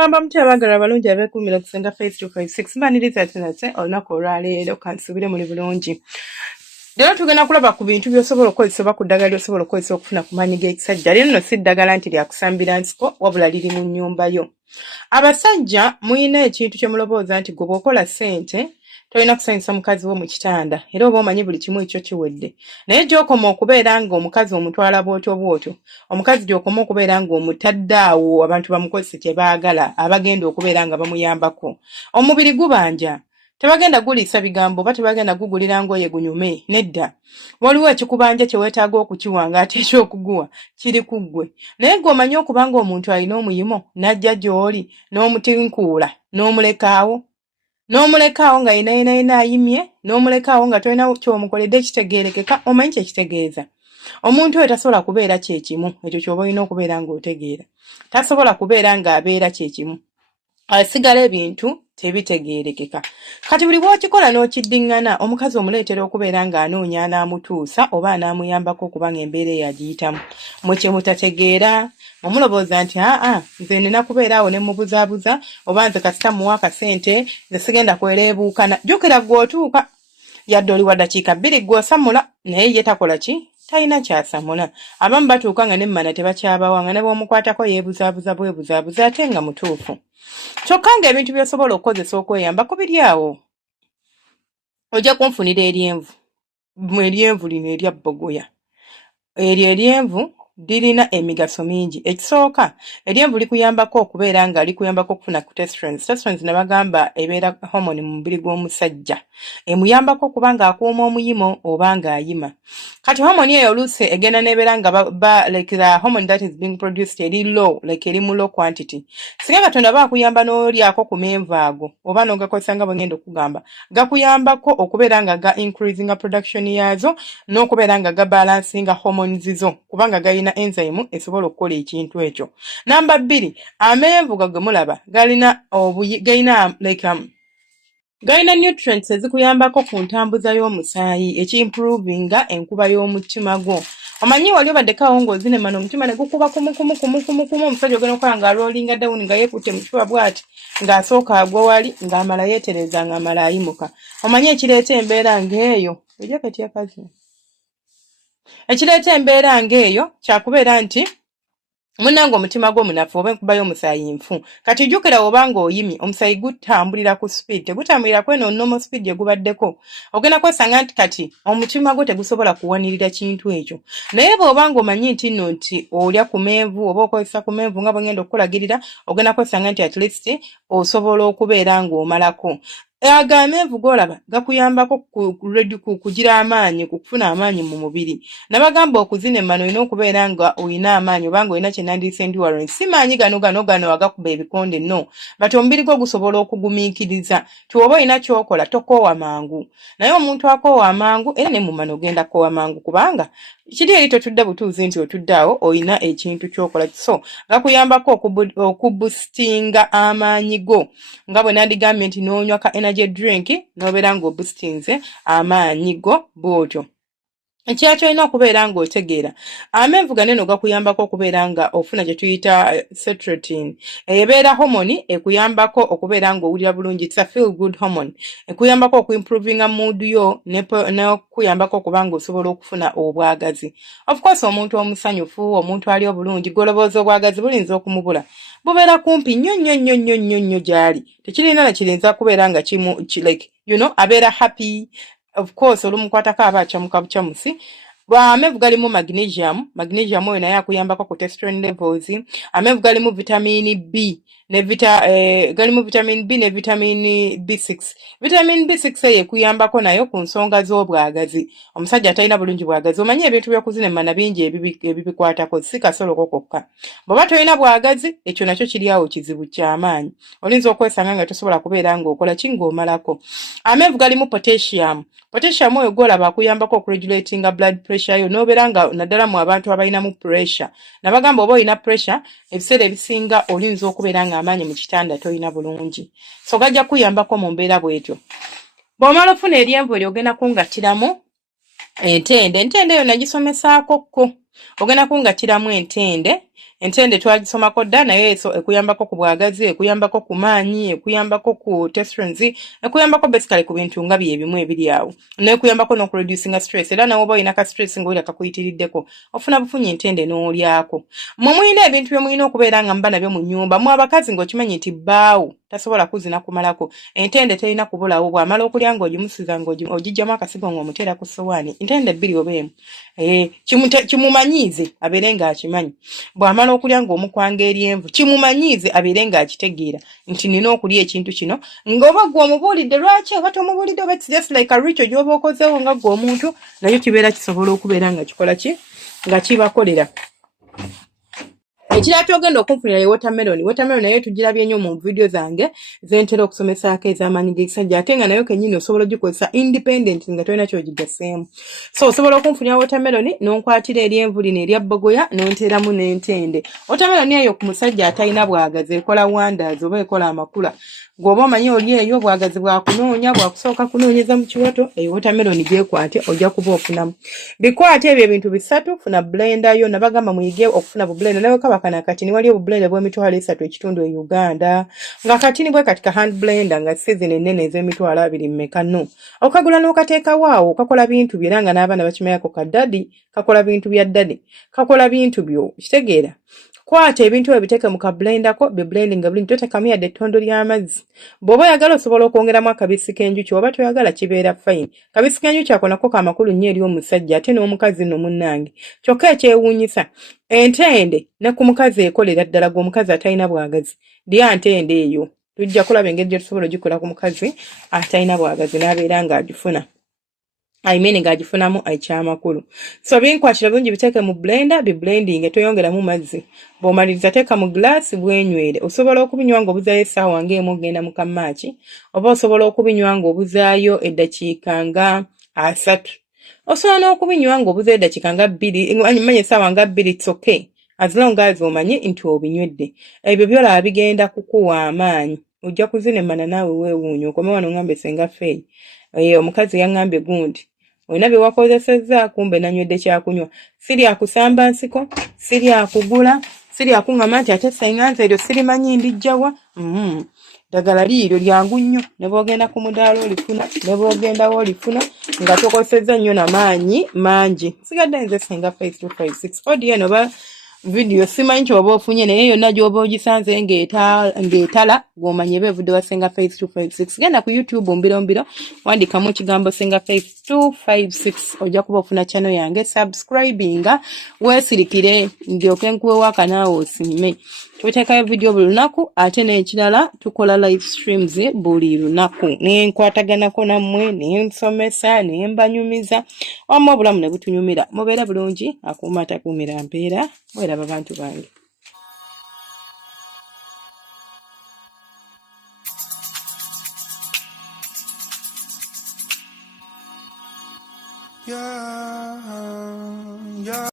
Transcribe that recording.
Amba mti abagala abalungi abeekuumira okusenga face 256 mbaniriza ate olunaku olwaleero kansubire muli bulungi. Leero tugenda kulaba ku bintu by'osobola okukozesa oba ku ddagala ly'osobola okukozesa okufuna ku maanyi g'ekisajja. Lino nno si ddagala nti lya kusambira nsiko wabula liri mu nnyumba yo. Abasajja muyina ekintu kye mulowooza nti gwe bw'okola ssente tolina kusanyusa mukazi wo mu kitanda era oba omanyi buli kimu ekyo kiwedde. Naye gy'okoma okubeera ng'omukazi omutwala bw'otyo bw'otyo, omukazi gy'okoma okubeera ng'omutadde awo abantu bamukozese kye baagala abagenda okubeera nga bamuyambako. Omubiri gubanja. Tebagenda guliisa bigambo oba tebagenda gugulira ngoye gunyume nedda. Waliwo ekikubanja kye weetaaga okukiwanga ate ekyokuguwa kiri ku ggwe. Naye ng'omanyi okuba ng'omuntu alina omuyimo n'ajja gy'oli n'omutinkuula n'omulekaawo nga yina ayimye n'omulekaawo nga tolina ky'omukoledde ekitegeerekeka omanyi kye kitegeeza. Omuntu oyo tasobola kubeera kyekimu ekyo ky'oba olina okubeera ng'otegeera. Tasobola kubeera ng'abeera kyekimu. Asigala ebintu tebitegeerekeka. Kati buli bw'okikola n'okiddiŋŋana omukazi omuleetera okubeera ng'anoonya anaamutuusa oba anaamuyambako okuba ng'embeera eyagiyitamu. Mu kye mutategeera omulowooza nti nze nina kubeera awo ne mubuzaabuza oba nze kasita muwa akasente nze sigenda kwereebuukana. Jjukira gw'otuuka yadde oli wa ddakiika 2 gw'osamula naye ye takola ki? Talina kyasamula. Abamu batuuka nga nemmana tebakyabawa nga ne bw'omukwatako yeebuzaabuza bwebuzaabuza ate nga mutuufu. Kyokka ng'ebintu by'osobola okukozesa okweyambako biri awo. Ojja kunfunira eryenvu. Eryenvu lino erya bbogoya. Eryo eryenvu lirina emigaso mingi. Ekisooka, eryenvu likuyambako okubeera nga likuyambako okufuna ku testosterone. Testosterone ne bagamba ebeera hormone mu mubiri gw'omusajja. Emuyambako okuba ng'akuuma omuyimo oba ng'ayima. Kati hormone eyo oluusi egenda n'ebeera nga like the hormone that is being produced eri low, like eri mu low quantity. Singa Katonda baakuyamba n'olyako ku menvu ago oba n'ogakozesa nga bwe ngenda okugamba, gakuyambako okubeera nga ga increasing production yaazo n'okubeera nga ga balancinga hormones zo kubanga gayina enzyme esobola okukola ekintu ekyo. Namba 2, amenvu gagwe mulaba galina galina nutrients ezikuyambako ku ntambuza y'omusaayi ekimprovinga enkuba y'omutima gwo. Omanyi wali obaddeko ng'ozinemana omutima ne gukuba kumu omusajja ogenda okukola nga rollinga down nga yeekutte mu kifuba bw'ati ng'asooka agwa wali ng'amala yeetereza ng'amala ayimuka. Omanyi ekireeta embeera ng'eyo ekireeta embeera ng'eyo kyakubeera nti munnange omutima gwo munafu oba enkuba y'omusaayi nfu. Kati jjukira oba ng'oyimye omusaayi gutambulira ku speed tegutambulira kweno normal speed gye gubaddeko. Ogenda kwesanga nti kati omutima gwo tegusobola kuwanirira kintu ekyo. Naye bw'oba ng'omanyi nti olya ku menvu oba okozesa ku menvu nga bwe ngenda okukulagirira ogenda kwesanga nti at least osobola okubeera ng'omalako. Amenvu g'olaba gakuyambako kugira amaanyi, kufuna amaanyi mu mubiri. Nabagamba okuzinemmana olina okubeera nga olina amaanyi oba ng'olina kye nandiyise endurance. Si maanyi gano agakuba ebikonde no. Bati omubiri gwo gusobola okugumiikiriza. Tiwoba olina ky'okola tokoowa mangu. Naye omuntu akoowa amangu era ne mu mano ogenda koowa mangu kubanga kiri eri totudde butuuzi nti otudde awo olina ekintu ky'okola. So gakuyambako okuboostinga amaanyi go. Nga bwe nandigambye nti n'onywa ka energy drink n'obeera ng'oboostinze amaanyi go bw'otyo. Ekyakyo olina okubeera ng'otegeera. Amenvu ganeno gakuyambako okubeera nga ofuna kye tuyita serotonin. Ebeera hormone ekuyambako okubeera ng'owulira bulungi. It's a feel good hormone. Ekuyambako okuimprovinga mood yo n'okuyambako okuba ng'osobola okufuna obwagazi. Of course omuntu omusanyufu, omuntu ali obulungi, golobooza obwagazi bulinza okumubula. Bubeera kumpi nnyo gy'ali. Tekirina na kirinza kubeera nga abeera happy. Of course olumukwatako aba akyamuka bucamusi. Amenvu galimu magnesium oyo naye akuyambako ku testosterone levels. Amenvu galimu vitamin B ne vitamin B6. Vitamin B6 eyo ekuyambako nayo ku nsonga z'obwagazi. Omusajja atalina bulungi bwagazi. Omanyi ebintu by'okuzinemmana bingi ebibikwatako si kasoloko kokka. Bw'oba tolina bwagazi ekyo nakyo kiri awo kizibu ky'amaanyi. Olinza okwesanga nga tosobola kubeera ng'okola ki ng'omalako. Amenvu galimu potassium oyo gw'olaba akuyambako okuregulatinga blood pressure yo n'obeera nga naddala mu abantu abalinamu pressure. Nabagamba oba olina pressure ebiseera ebisinga olinza okubeera ng'amaanyi mu kitanda tolina bulungi. So gajja kuyambako mu mbeera bw'etyo. Bw'omala ofuna eryenvu eryo ogenda kungattiramu entende. Entende yo nagisomesaako ko. Ogenda kungattiramu entende Entende twagisomako dda naye so ekuyambako ku bwagazi, ekuyambako ku maanyi, ekuyambako ku testosterone, ekuyambako basically ku bintu nga byebimu ebiri awo. Nekuyambako no reducing stress. Era nawo boyina ka stress ng'oli akakuyitiriddeko. Ofuna bufunyi entende n'olyako. Mwe muyina ebintu bye muyina okubeera nga mba nabyo mu nnyumba. Mwe abakazi ng'okimanyi nti bbaawo tasobola kuzina kumalako. Entende terina kubulawo bw'amala okulya ng'ogimusiza ng'ogijjamu akasigo ng'omuteera ku ssowaani. Entende bbiri oba emu. Kimumanyiize abeere ng'akimanyi. Bw'amala okulya ng'omukwanga eryenvu kimumanyiize abeere ng'akitegeera nti nina okulya ekintu kino ng'oba gwe omubuulidde lwaki oba tomubuulidde oba it's just like a ritual gy'oba okozeewo nga gwe omuntu nayo kibeera kisobola okubeera nga kikola ki nga kibakolera. Ekirala kyogenda okunfunira ye watermelon. Watermelon nayo tugirabye nnyo mu video zange zentera okusomesaako ez'amaanyi g'ekisajja ate nga nayo kennyini osobola ogikozesa independent nga tolina kyogigaseemu. So osobola okunfunira watermelon n'onkwatira eryenvu lino erya bbogoya n'onteeramu n'entende. Watermelon eyo ku musajja atalina bwagazi ekola wonders oba ekola amakula. Gwoba omanyi oli eyo obwagazi bwakunoonya bwakusooka kunoonyeza mu kiwato eyo watermelon gyekwate ojja kuba ofunamu. Bikwate ebyo ebintu bisatu funa blender yo nabagamba muyige okufuna bu blender nawe kabakana katini wali obu blender bw'emitwalo 3 ekitundu e Uganda nga katini bwe katika hand blender nga season ennene ez'emitwalo 2 mmeka no okagula n'okateeka waawo kakola bintu byera nga n'abaana bakimayako kaddadi kakola bintu bya ddadi kakola bintu byo kitegeera. Kwate ebintu ebiteeke mu ka blender ko be blending bulungi totekamu yadde ettondo ly'amazzi. Bw'oba oyagala osobola okwongeramu akabisi k'enjuki oba toyagala kibeera fine. Kabisi k'enjuki ako nako ka makulu nnyo eri omusajja ate n'omukazi nno munnange. Kyokka ekyewuunyisa entende ne ku mukazi ekolera ddala gw'omukazi atalina bwagazi. Lya ntende eyo. Tujja kulaba engeri gye tusobola ogikola ku mukazi atalina bwagazi n'abeera ng'agifuna. Ng'agifunamu ekyamakulu. So binkwatira bulungi biteeke mu blender blending toyongeramu mazzi. Bw'omaliriza teeka mu glass bwenywere. Osobola okubinywa ng'obuzaayo essaawa ng'emu ogenda mu kamaachi oba osobola okubinywa ng'obuzaayo eddakiika nga 3. Osobola n'okubinywa ng'obuzaayo eddakiika nga 2 manya essaawa nga 2 it's okay as long as omanyi nti obinywedde. Ebyo byolaba bigenda kukuwa amaanyi. Ojja kuzinemana naawe weewuunya okome wano ngambe senga feeyi. Omukazi yaŋŋambye gundi olina bye wakozesezza kumbe nanywedde kyakunywa. Siri akusamba nsiko, siri akugula, siri akuŋŋama nti ate senga nze eryo sirimanyi ndijjawa. Ddagala liiryo lyangu nnyo ne bw'ogenda ku mudaala olifuna ne bw'ogendawo olifuna nga tokozesezza nnyo n'amaanyi mangi. Sigadde nze senga face 256 audio eno ba video simanyi kyoba ofunye naye yonna gy'oba ogisanze ng'etala gw'omanye eba evudde wa Senga Face 256. Genda ku YouTube mbiro wandikamu ekigambo Senga Face 256 ojja kuba ofuna channel yange. Subscribinga weesirikire ndyoke nkuwewo akanaawo osiime. Tuteekayo video buli lunaku ate n'ekirala tukola live streams buli lunaku ne nkwataganako nammwe ne nsomesa ne mbanyumiza wamma obulamu ne butunyumira. Mubeera bulungi akuuma atakuumira mpeera. Weraba bantu bange. Yeah.